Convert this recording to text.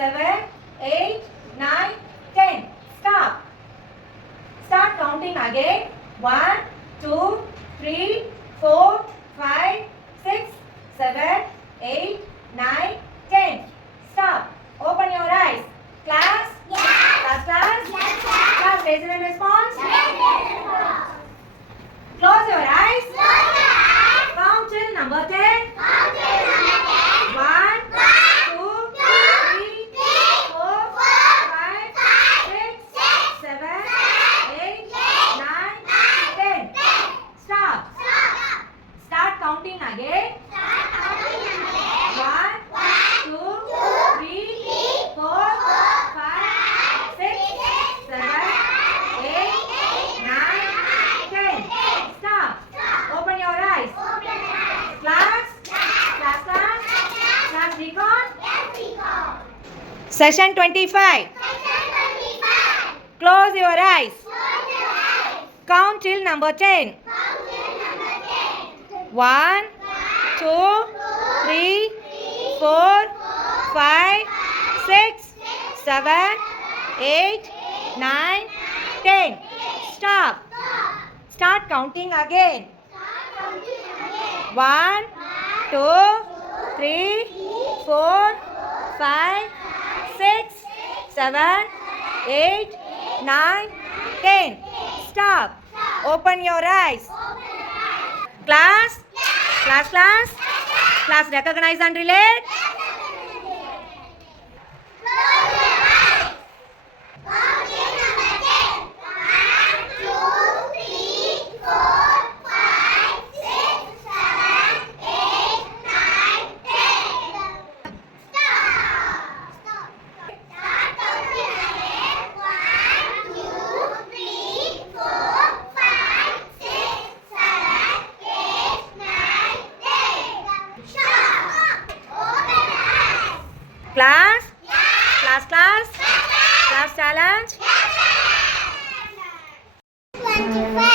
7, 8, 9, 10. Stop. Start counting again. 1, 2, 3, 4, 5, 6, 7, 8, 9, 10. Stop. Open your eyes. Class? Yes. Class? Yes, class, raise your response. Close your eyes. Count till number 10. 1, 2, 3, 4, 5, 6, 7, 8, 9, 10. Stop. Start counting again. 1, 2, 3, 4, 5, 6, 7, 8, 9, 10. Stop. Open your eyes. Class? Class record? Session 25. Close your eyes. Count till number 10. 1, 2, 3, 4, 5, 6, 7, 8, 9, 10. Stop. Start counting again. 1, 2, 3, 4, 5, 6, 7, 8, 9, 10. Stop. Open your eyes. Class? Class recognize and relate. Class? Class challenge? 25.